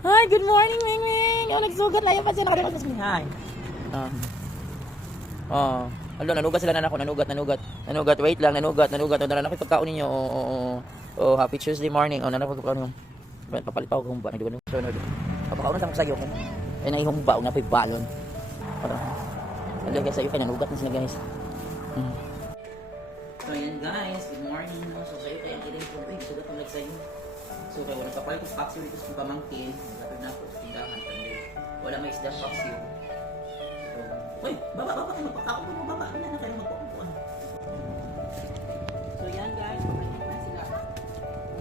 Hi, good morning, Ming Ming. Oh, nagsugat na yung pa siya. Nakalimutan sa hi. Alo, nanugat sila na ako. Nanugat. Wait lang, nanugat. Nanugat ako pagkaon ninyo. Oh, happy Tuesday morning. Oh, nanapag pagkaon ninyo. Papalit ako kung ba. Nagdiba nung sunod. Papakaon na sa sa'yo. Eh, naihumba. O nga pa yung balon. Alo, guys, sa'yo kayo. Nanugat na sila, guys. So, ayan, guys. Good morning. So, sa'yo kayo. Ang kiling po. Sugat ang lag sa'yo. So, kaya walang kapalit ko paksiw dito sa pamangkin. Dapat na ako sa tindahan. Wala may isda paksiw. Uy, baba kayo magpakaon mo, baba. Hindi na kayo magpakukuan. So yan guys, pagkain na sila.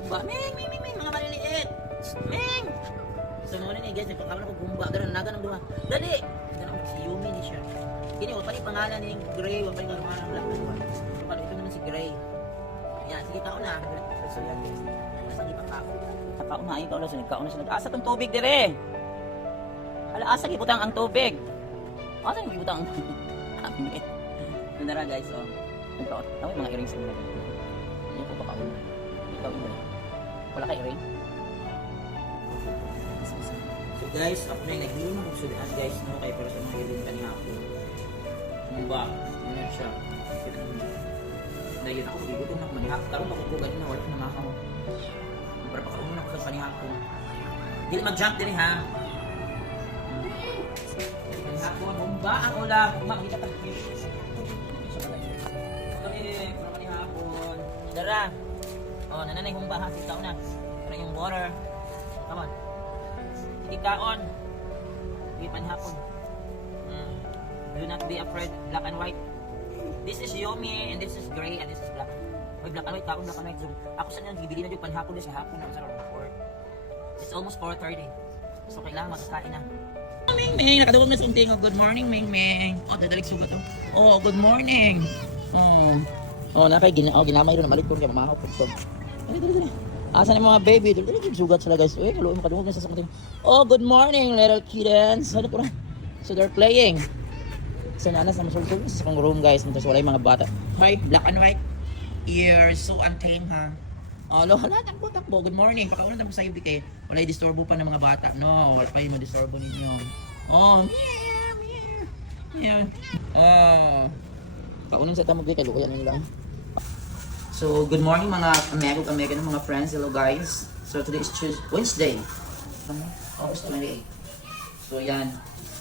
Gumba, Ming, mga maliliit. Ming! So muna ni guys, nagpakaon ako gumba. Ganun, naganong duha. Dali! Ganun, si Yumi ni siya. Kini, wapali pangalan ni Gray, wapali pangalan ng black. Wapali, ito naman si Gray. Yan, sige kaon na. So yan guys, nasa di pagkaon. Kaon na, ayun kaon na, nagkaon na siya. Asa tong tubig dire? Asa gibutang ang tubig? Asa yung ibutang? Nandara guys, oh. Nagkaon. Tawag mga earrings nila. Hindi ko pakaon. Ikaw yun. Wala ka earring? So guys, ako na yung naghilo mo kung sulihan guys, no? Kaya para sa mga earring kanina ako. Mumba. Ano siya? Dahil ako, bigutom na ako manihap. Karoon ako po ganun na wala ko namakaw. Para pakaon na ako sa panihap ko. Hindi mag-jump din ha. Hapon, humba ako lang. Makita ka. Kami hapon. Dara. Oh, nananay humba ha. Sitaw na. Para yung water. Come on. Hindi kaon. Hindi panhapon. Do not be afraid. Black and white. This is Yomi and this is gray and this is black. May black and white kaon, black and white. So, ako sa nang bibili na yung panhapon din sa hapon na sa report. It's almost 4:30. So kailangan magkakain na. Ming Ming, nakadawag na sa unting. Good morning, Ming Ming. Oh, dadalig sugat to. Oh, good morning. Nakay ginamay ron na malit ko kaya mamahaw po to. Dali. Asan yung mga baby? Dali sugat sila guys. Uy, kaluoy makadawag na sa unting. Oh, good morning, little kittens. Ano po na? So they're playing. So nanas na masultog sa kong room guys. Mintas wala yung mga bata. Hi, black and white. Ears, so untamed ha. Oh, hala, takbo. Good morning. Pakauna na po sa ibig eh. Wala yung disturbo pa ng mga bata. No, wala pa yung madisturbo ninyo. Oh, meow. Oh. Paunong sa tamag kayo, kaya nyo lang. So, good morning mga amigo ng mga friends. Hello guys. So, today is Wednesday. August 28. So, yan.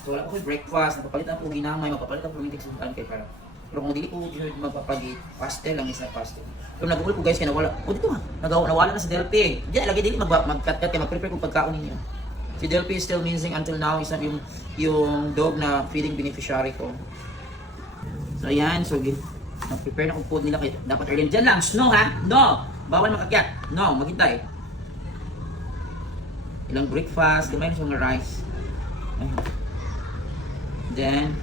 So, wala ko breakfast. Napapalitan po ginamay. Mapapalitan po yung tiksudan kayo para. Pero kung hindi ko magpapagit, pastel lang is na pastel. Pero nag-uul ko guys, kaya nawala. O dito ha, nawala na si Delphi. Diyan, lagi din mag-cut-cut kayo, mag-prepare kung pagkaon ninyo. Si Delphi is still missing until now. Isa yung dog na feeding beneficiary ko. So ayan, so mag-prepare na kung food nila kayo. Dapat early. Diyan lang, no ha? No! Bawal makakyat. No, maghintay. Ilang breakfast, gamay na siya mga rice. Then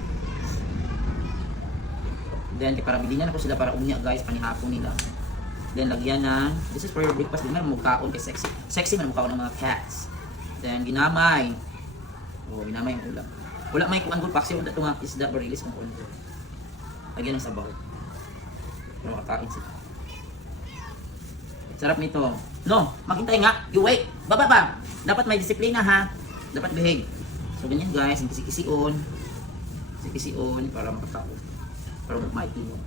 para bilhin na po sila para umiyak guys, panihapon nila. Then lagyan na, this is for your breakfast, din na mukhaon kay sexy. Sexy man mukhaon ng mga cats. Then ginamay. Oh, ginamay ang ulam. Wala may kuan gud paksiw ito nga isda or release kung ulam. Lagyan ng sabaw. Para makakain sila. Sarap nito. No, maghintay nga. You wait. Baba pa. Dapat may disiplina ha. Dapat behave. So ganyan guys, kisi-kision para makakaon. Para mag-mighty mo.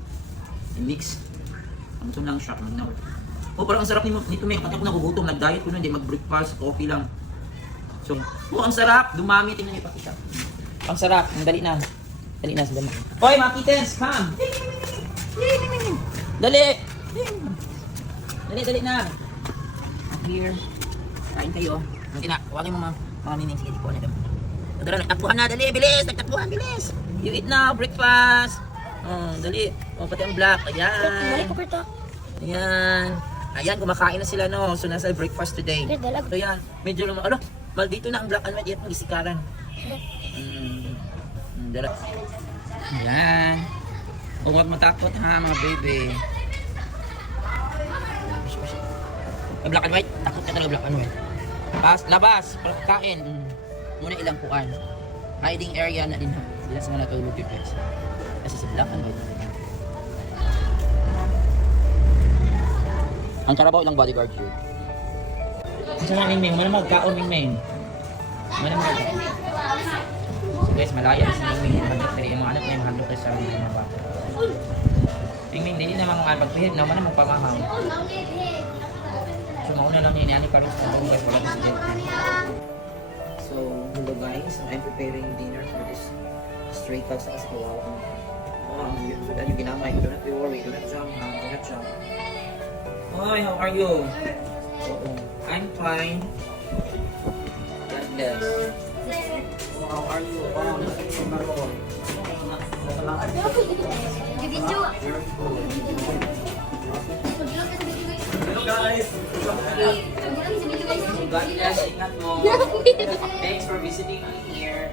I-mix. Ang ito lang siya. Oh, parang ang sarap nito may kapag ako nagugutom. Nag-diet ko na, hindi mag-breakfast, coffee lang. So, ang sarap. Dumami. Tingnan niyo pati siya. Ang sarap. Ang dali na. Dali. Hoy, mga kittens, come! Dali na. Here. Kain kayo. Huwagin mo mga mining. Sige, di ko na ito. Nagtakbuhan na. Dali, bilis. Bilis. You eat now, breakfast. Dali. Pati ang black. Ayan, kumakain na sila no. So nasa breakfast today. So yan, medyo maldito na ang black and white. Yan, mag-isikaran. Dala. Ayan. Huwag matakot ha mga baby. Black and white, takot ka talaga black and white. Labas, pagkain. Muna ilang puan. Hiding area na din ha. Sila sa mga natulog yung pets. Kasi sa black and white. Ang Carabao ilang bodyguard yun. Isa na Ming Ming, mana magkaon Ming Ming. Ano naman? So guys, malaya na si Ming yung handok. Pero yung mga anak na yung handok sa mga bata. Ming, hindi na mga magpihit na man mong pamahang. So mauna lang niya ni Carlos na guys, wala na si Jet. So, hello guys, I'm preparing dinner for this stray cats na isa kawawa ko. So that yung ginamay, do not be worried, do not jump, do not jump. Hi, how are you? I'm fine. God bless. How are you? Hello guys! God bless, ingat mo. Thanks for visiting me here.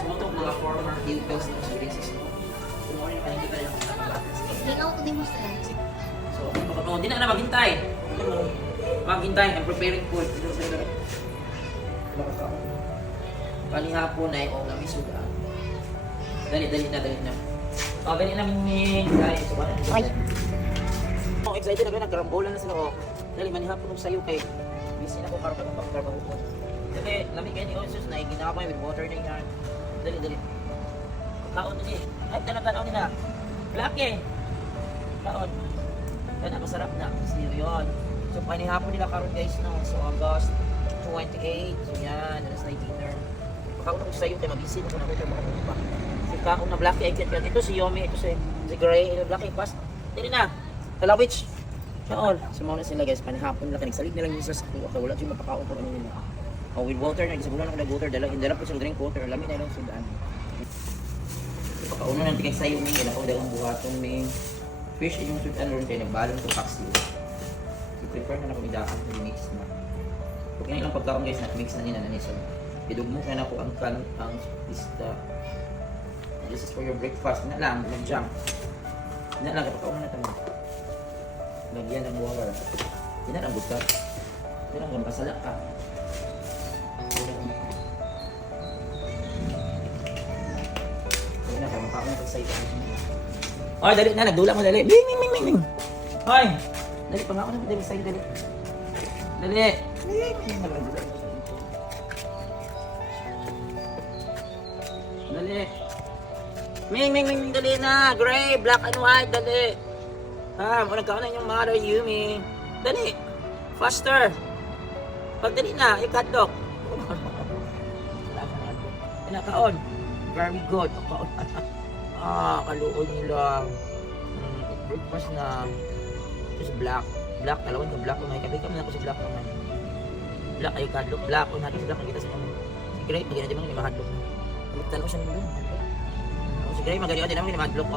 Tumutok mga former pupils ng Suling Cisco. Tumuli pa hindi tayo So, hindi na maghintay. Maghintay, I'm preparing food. Bali hapon ay may suga. Dali na. Oh, dali na Ming. Guys, so what? Oh, excited na ba? Nagkarambolan na sila. Oh. Dali, manihapon sayo kay busy na ko para pagtrabaho ko. Dali, lamig kayo ni Osus na ginamay with water na yan. Dali. Kaon na niya. Ay, tanaw nila. Black kaon. Yan, masarap na. Kasi yun. So, panihapon nila karon guys no. So, August 28. So, yan. Alas na dinner. Pagkaon ako sayo kay mag-busy na ko na ko makapunta pa. Si kaon na Black ito si Yomi, ito si Gray, Black fast. Dali na. Kalawich. Kaon. Sumaw na sila guys, panihapon lang. Nagsalig na lang yung sa school. Wala siya mapakaon ko ano nila. Oh, with water na. Isabulan ako na water. Dala po siya drink water. Lamig na lang sudaan. Pagkauno natin kay sayo Ming. Dala ko dalang buhaton Ming. Fish yung sudaan ron kayo. Nagbalon ko paksi. So, prepare na ako midaan. Mix na. Pag yan lang pagkaon guys, mix na nila na niya. Idugmo ka na po ang pista. This is for your breakfast. Na lang, mag-jump. Na lang, kapag kaunan na tayo. Lagyan ng water. Hindi na lang bukat. Hindi na lang pasalak ka. Hindi na, kaya makakunan pag-site. Ay, dali na, nagdula mo, dali. Bing! Ay! Dali, pangakunan mo, dali, side, dali. Dali! Dali! Ming, dali na! Gray, black and white, dali! Nagkaunan yung mother, Yumi. Dali! Faster! Pag dali na, ikadok. Pinakaon. Very good. Kaluon nila. Breakfast na. Ito si Black. Black, talawan ka Black. Kabig kami na ako si Black naman. Black ay kadlok. Black, kung natin si Black, nakita si Gray, maganda din mga mahadlok. Tanong siya nila. Si Gray, maganda din naman mahadlok.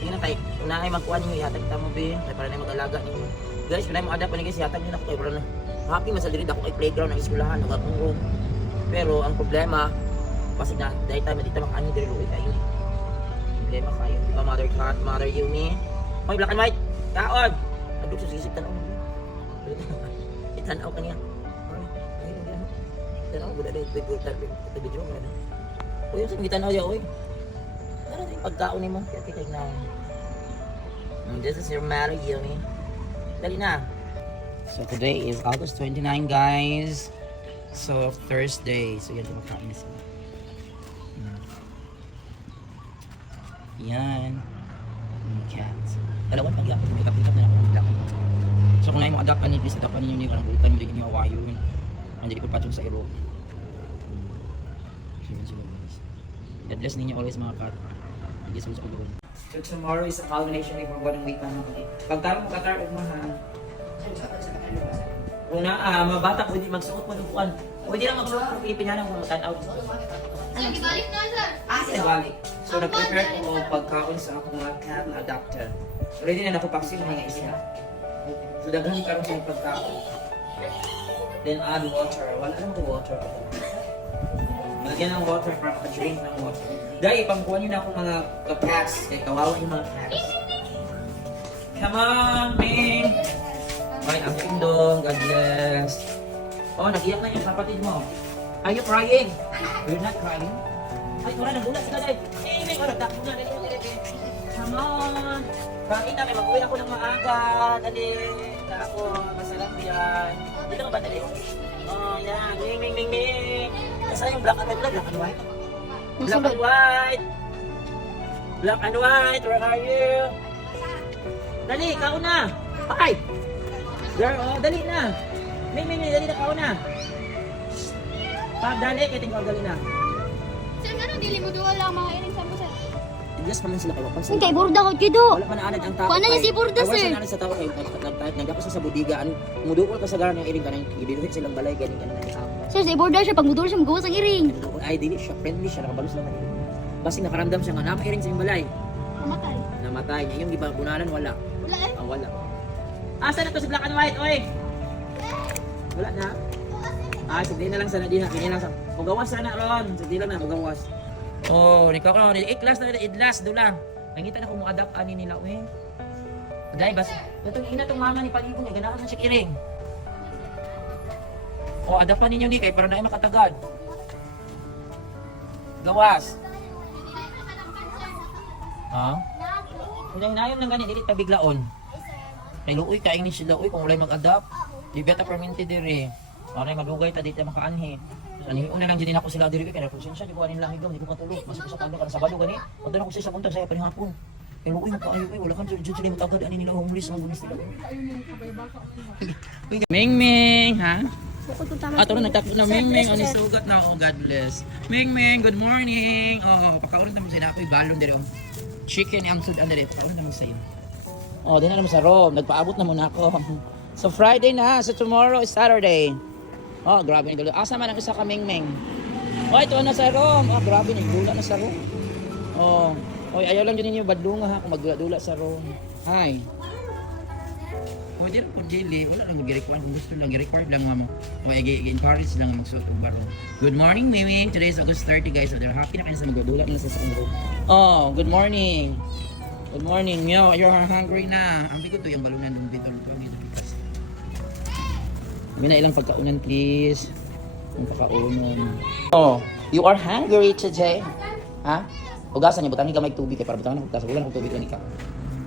Sige na tayo. Kung na ay magkuhan ninyo, ihatag kita mo, be. Para na mag-alaga ninyo. Guys, kung na ay mag-adapt pa guys, ihatag nyo na ako kayo. Para na happy, masalirid ako kay playground ng eskulahan, ng akong room. Pero, ang problema, kasi na, dahil tayo, madita makaanyo, dahil luwi kayo. Problema kayo. Diba, Mother Cat, Mother Yumi. Hoy, black and white! Kaon! Adok sa sisip, tanaw mo. Itanaw ka niya. Tanaw, buda na yung video mo. Uy, yung sige tanaw niya, uy. Ano yung pagkaon ni mo? Kaya kikig na. This is your Mother Yumi. Dali na. So today is August 29 guys. So Thursday. So yan yung makain sila. Yan. Cats. Dalawan pag yapon. Pick-up na ako ng black. So kung ngayon mo adapt ka ni please adapt ka ninyo karang bulitan nyo din yung awayo yun. Hindi ko patong sa iro. So yun sila guys. God bless ninyo always mga kat. Hindi sa ulo. So tomorrow is a culmination day for one week pa naman. Pagkaroon mo katarog mahal. Kung mga bata pwede magsuot mo ng pwede lang magsuot kung Pilipinan kung matanaw. Sige, balik na sir. Balik. So nag-prepare ko pagkaon sa akong mga cat na adapter. Ready na nakapaksin ng mga isa. So daghan karon sa pagkaon. Then add water. Wala lang ko water. Malagyan ng water para maka-drink ng water. Dahil ipangkuhan nyo na akong mga cats. Kaya kawawa yung mga cats. Come on, Ming! Ay, ang pindong. God bless. Oh, nag-iyak na yung kapatid mo. Are you crying? You're not crying? Ay, wala, nagulat sila dahil. Ming, wala, takbo na. Dali. Come on! Kain na, may mag-uwi ako ng maaga. Dali. Ako, masarap yan. Dito ka ba, dali? Oh, Asa yung black and white? Black and white? Black and white! Black and white, where are you? Dali, kauna! Ay! Girl, oh, dali na! May, dali na kauna! Pag dali, kaya tingkol dali na. Sir, gano'n, dili mo duwa lang mga iring sa mo, sir. Iglas pa man sila kayo. Ang kay burda ko kido. Wala pa na anad ang tao. Kuha na niya si Burda, Ay, sir. wala na sa tao kayo. Nagdapos sa budiga. Mudukol ka sa garan ng iring ka nang ibinuhit silang balay. Galing ka na nag-aamon. Sir, si burda siya pag mudur siya magawas ang iring. Ay, dili siya. Friendly siya. Nakabalos lang na iring. Basta nakaramdam siya nga napairing sa yung balay. Namatay. Namatay niya. Yung iba, bunalan, wala. Wala eh. Ah, wala. Asa na to si black and white, oy? Wala na? Ah, sagdi na lang sana diha. Kini lang sa. Mugawas sana ron. Sagdi lang na mugawas. Oh, ni ka iklas na idlas do lang. Nangita na ko mo adapt ani nila, oy. Dai bas. Datong ina tong mama ni pag-ibo niya ganahan na siya iring. Oh, adapt pa ninyo ni kay para na ay makatagad. Gawas. Ha? Kung hinayom nang gani dili ta biglaon. Kay luoy kaing ni sila oy kung walay mag-adapt. Di beta permanente diri. Para madugay ta dito makaanhi. Ani una lang din ako sila diri kay presensya di ko anin lang higaw di ko katulog. Mas sa kando kan sa balo gani. Unta na ko sa buntag saya panihapon. Kay luoy makaayo kay wala kan jud sila matagad ani nila homeless ang bunis nila. Ming, ha? Ato na nagtakbo na Ming, ani sugat na oh God bless. Ming, good morning. Oh, pakauron ta mo sila ako balon diri oh. Chicken ang sud andre pakauron ta mo sa iyo. Oh, di na naman sa Rome. Nagpaabot na muna ako. So, Friday na. So, tomorrow is Saturday. Oh, grabe ni Dolo. Asa man ang isa ka Ming. Oh, ito na sa Rome. Oh, grabe ni Dula na sa Rome. Oh, oy, ayaw lang din ninyo badlunga ha kung magdula sa Rome. Hi. Oh, di po dili. Wala lang mag-require. Kung gusto lang, i-require lang mo. O, i-encourage lang magsuot og baro. Good morning, Mimi. Today is August 30, guys. So, they're happy na kayo sa magdula na sa second room. Oh, good morning. Good morning, Mio. You're hungry na. Ang bigot to yung balunan ng bidol. May na ilang pagkaunan, please. Yung pagkaunan. Oh, you are hungry today? Ha? Ugasan niyo, butangin ka may tubig para butangin ako ugasan. Wala na tubig ni ka.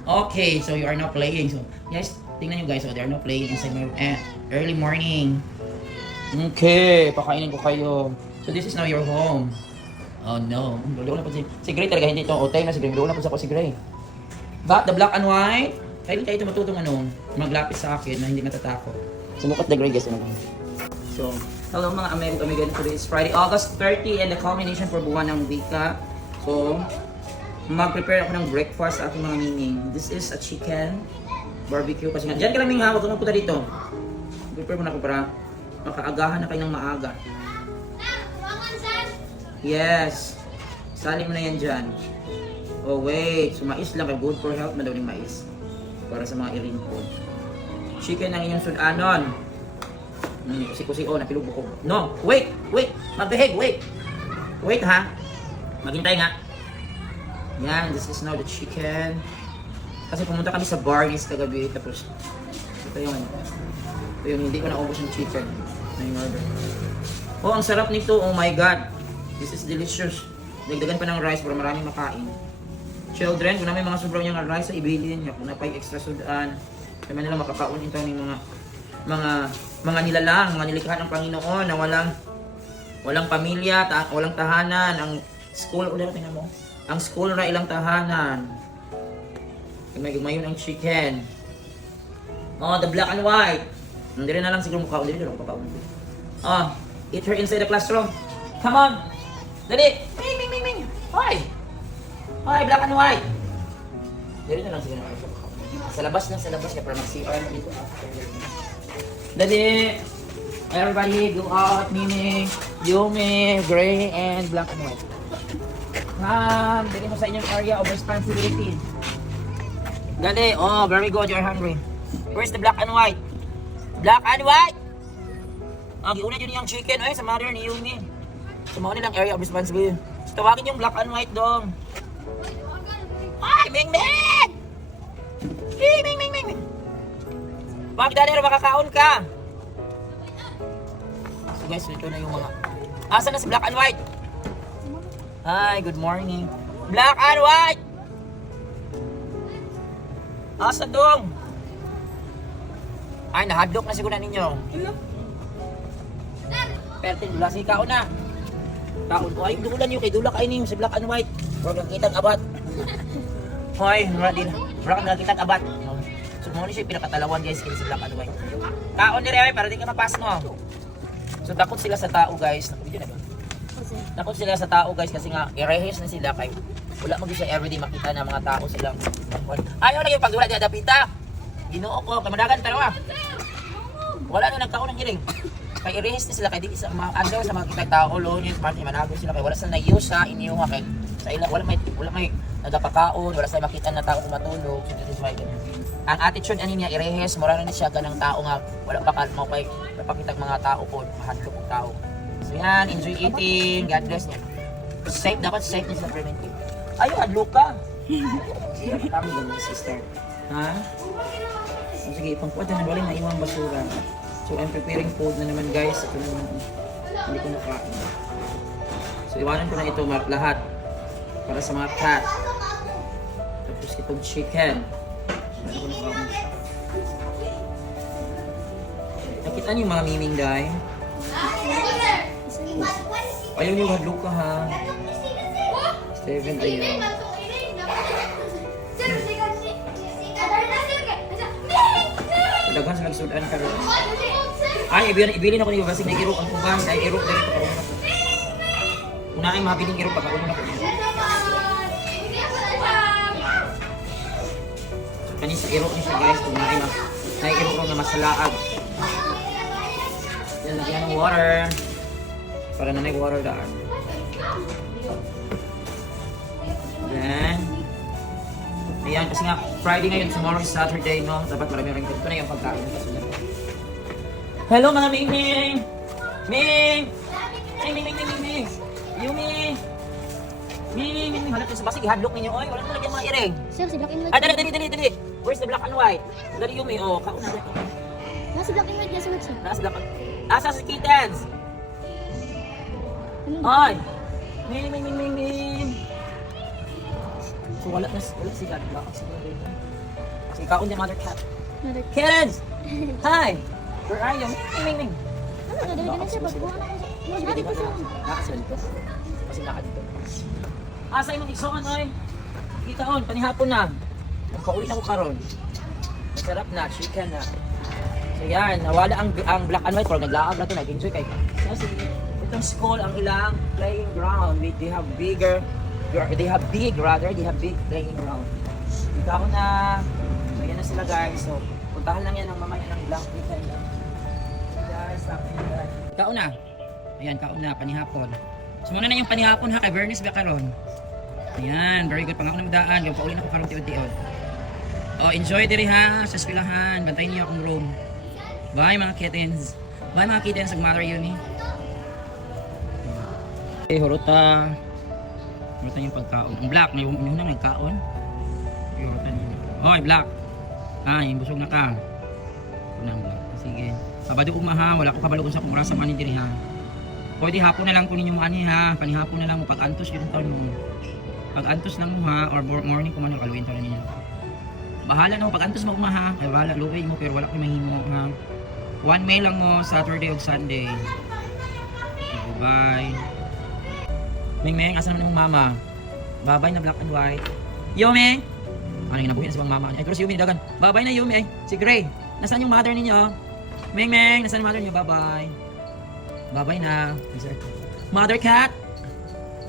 Okay, so you are now playing. So, guys, tingnan niyo guys. So, they are now playing inside my early morning. Okay, pakainin ko kayo. So, this is now your home. Oh, no. Wala pa si Gray talaga hindi ito. Otay na si Gray. Wala pa sa ko si Gray. But the black and white, kailan kayo ito matutong maglapit sa akin na hindi matatakot. Sumukat the gray guys. So, hello mga amigo. Today is Friday, August 30 and the culmination for buwan ng wika. So, mag-prepare ako ng breakfast sa aking mga nining. This is a chicken barbecue. Kasi nga, dyan ka lang huwag ka magpunta dito. Prepare muna ako para makaagahan na kayo ng maaga. Yes. Sali mo na yan dyan. Oh wait, so mais lang, good for health, madawing mais. Para sa mga iring ko. Chicken ang inyong sudanon. Kusi-kusi-o, napilubo ko. No, wait, magbeheg, wait. Wait ha, maghintay nga. Yan, this is now the chicken. Kasi pumunta kami sa Barney's kagabi, tapos ito yung hindi ko naubos yung chicken na yung order. Oh, ang sarap nito, oh my god. This is delicious. Dagdagan pa ng rice para maraming makain. Children, kung na may mga sobrang niyang rice, ibilin niya. Kung na pa yung extra sudan, kaya nila makakaon ito ng mga nilalang, mga nilikha ng Panginoon na walang pamilya, walang tahanan. Ang school, ulit tingnan mo. Ang school na ilang tahanan. May gumayon ang chicken. Oh, the black and white. Hindi na lang siguro mukha. Hindi na lang papaon. Oh, eat her inside the classroom. Come on. Dali. Ming. Hoy. Hoy, black and white. Dali na lang siguro. Sa labas kaya para mag-CR dito after. Dali. Everybody go out. Mimi, Yumi, Gray, and black and white. Dali mo sa inyong area of responsibility. Dali. Oh, very good. You're hungry. Where's the black and white? Black and white! Giuna yun yung chicken sa mother ni Yumi. So, mga nilang area of responsibility. So, tawagin yung black and white dong. Ay, Ming! Ming! Bakit dali makakaon ka? So guys, ito na yung mga... Asa na si black and white? Hi, good morning. Black and white! Asa dong? Ay, nahadlok na siguro ninyo. Pertin, dula si ikaw na. Taon ko, ay, dulan yun, kay dula ka ini, sa black and white. Huwag nakikita ang abat. Hoy, wala nakikita ang abat. So, muna siya yung pinakatalawang guys, kaya sa black and white. Taon ni Rere, para di ka mapas mo. So, takot sila sa tao guys. Video na ba? Takot sila sa tao guys, kasi nga, i-rehearse na sila kay wala mo siya everyday makita na mga tao silang ayaw na yung pagdula di adapita. Ginoo ko, kamadagan pero wala na nagkaon ng giling. Kay i-rehearse na sila kay di sa mga andar sa mga kitang tao lo ni party manago sila kay wala sila na-use sa inyo kay sa ila wala may nagapakaon, wala sila makita na tao matulog. So this is why ang attitude ani niya i-rehearse mura na siya ganang tao nga wala pa kalmo kay napakitag mga tao po, mahadlok og tao. So yan, enjoy eating, God bless niya. Safe dapat safe ni sa preventive. Ayaw, adlo ka. Sige, tama ba mga sister? Ha? O, sige, pangkuha na wala na iwang basura. So, I'm preparing food na naman guys. Ito naman, hindi ko nakain. So, iwanan ko na ito lahat. Para sa mga cat. Tapos itong chicken. Hindi ko nakain. Nakita niyo yung mga miming guy? Ayaw niyo, adlo ka ha. Steven, ayun. Dagan sa nagsudan ka rin. Ay, ibilin ako niyo. Basig na irok ang kuban. Ay, irok na rin. Pagkakunan ako. Unahin mabiling irok. Pagkakunan ako. So, kanin sa irok niya siya guys. Unahin mas. Ay, irok ko na masalaag. Yan, lagyan ng water. Para na may water daan. Then, ayan, kasi nga, Friday ngayon, tomorrow is Saturday, no? Dapat marami rin. Ito na yung pagkain. Hello mga Ming Ming! Ming! Ming, Ming, Ming, Ming, Ming, Ming! Yumi! Ming, Ming, Ming, halat sa basig, ihadlok ninyo. Oy, wala na lagyan mga iring. Sir, si black and white. Ah, dali! Where's the black and white? Dali Yumi, oh, kauna. Nasa black and white niya sunod, sir. Nasa black and asa sa kittens? Oy! Ming, Ming, Ming, Ming, Ming! So wala si God. Bakit siguro din? Kasi ikaw niya mother cat. Mother. Kittens! Hi! Where are you? Ming, Ming! Ano, dadali ka na, sir. Pagbuha na ko. Ano ko, sir? Nakasalito. Kasi naka dito. Asa yung igsoon, oy? Kitaon, panihapon na. Magkauwi na ko karon. Masarap na, chicken na. So yan, nawala ang black and white. Pero naglaag na ito, nag-enjoy kayo. Kasi itong school, ang ilang playing ground. They have big playing ground. Dito ako na, so yan na sila guys. So, puntahan lang yan ng mamaya ng black weekend. Guys, stop na yan guys. Kaon na. Ayan, kaon na, panihapon. So muna na yung panihapon ha, kay Bernice Bakaron. Ayan, very good. Pangako na madaan. Yung pauwi na ko karon tiod-tiod. Oh, enjoy diri ha, sa eskwelahan. Bantayin niyo akong room. Bye mga kittens. Bye mga kittens, ang Mother Uni. Okay, huruta. Hurutan yung pagkaon. Ang black, may unang nagkaon. Hurutan yun. Hoy, black. Ay, busog na ka. Unang black. Sige. Sabado umaha, wala ko kabalo sa kung oras sa manin diri ha. Pwede hapon na lang kunin yung ani ha. Panihapon na lang mo pag-antos yun taon mo. Pag-antos lang mo ha, or morning ko man ang kaluin taon ninyo. Bahala na mo, pag-antos mo umaha. Ay, bahala, luway mo, pero wala ko mahimo ha. 1 May lang mo, Saturday o Sunday. Okay, bye. Ming, asa naman yung mama? Babay na black and white. Yumi! Ano yung nabuhin sa bang mama niya? Ay, pero si Yumi dagan. Babay na Yumi. Si Gray. Nasaan yung mother ninyo? Ming, nasaan yung mother niyo? Babay. Babay na. Mother cat!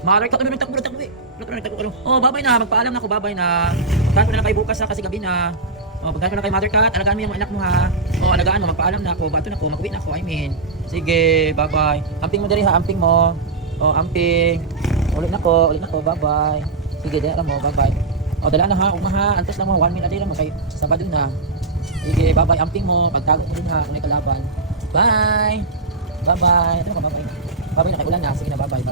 Mother cat! Ano nagtakbo? Oh, babay na. Magpaalam na ako. Babay na. Pagkaan ko na lang kayo bukas ha, kasi gabi na. Oh, pagkaan ko na kay mother cat. Alagaan mo yung mga anak mo ha. Oh, alagaan mo. Magpaalam na ako. Bato na ako. Mag-uwi na ako. Sige, bye-bye. Amping mo dali ha. Amping mo. Oh, amping. Ulit na ko. Bye-bye. Sige, dala mo. Bye-bye. Oh, dala na ha. Umaha. Antos lang mo. 1 minute lang. Magkay Sabado na. Sige, bye-bye. Amping mo. Pagtago mo din ha. Unay kalaban. Bye! Bye-bye. Ito na ka, bye-bye. Bye-bye na kay ulan na. Sige na, bye-bye.